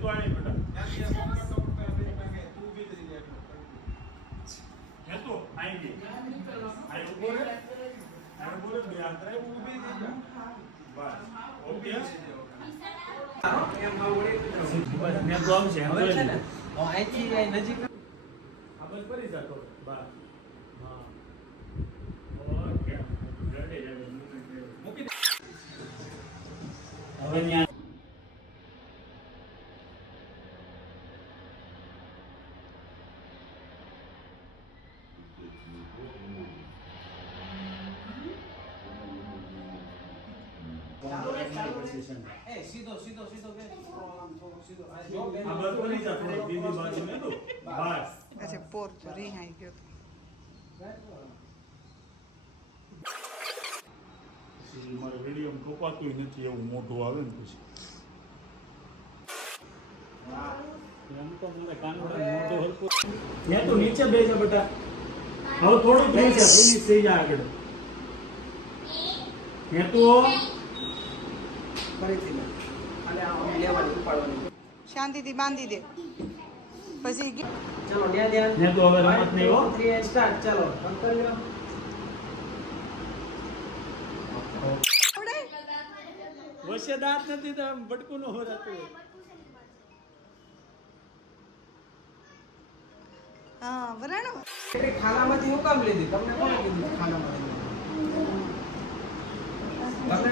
तो आए बेटा है तो आएंगे आए बोले बेहतर है वो भी बस ओके मैं तो हम से हम तो અહીંથી નજીક આપણે કરી જાતો બસ હા ઓકે રેડી મૂકી દે હવે ન્યા સીધો સીધો સીધો બે સીધો આ બસ કરી જાતો દીદી બાજુ મે તો બસ अच्छा पोर तो रिहाई गयो પછી મારો વિડિયો કપાતું નથી એવું મોટું આવે ને પછી એમ તો મને કાનડા મોટો હલકો મેં તો નીચે બેસા બેટા હવે થોડું જ છે ફિનિશ થઈ જાય આગળ મેં તો ફરીથી અને આ લેવાની ઉપાડવાની शांति बांधी दे પછી ચાલો ધ્યાન મેં તો હવે રમત નહીં હો 3 સ્ટાર્ટ ચાલો બંધ કરી લો વચ્ચે દાંત નથી તો આમ ભટકું ન હો જાતું હા વરાણો એટલે ખાનામાંથી હું કામ લીધી તમને કોણે કીધું ખાનામાંથી તમને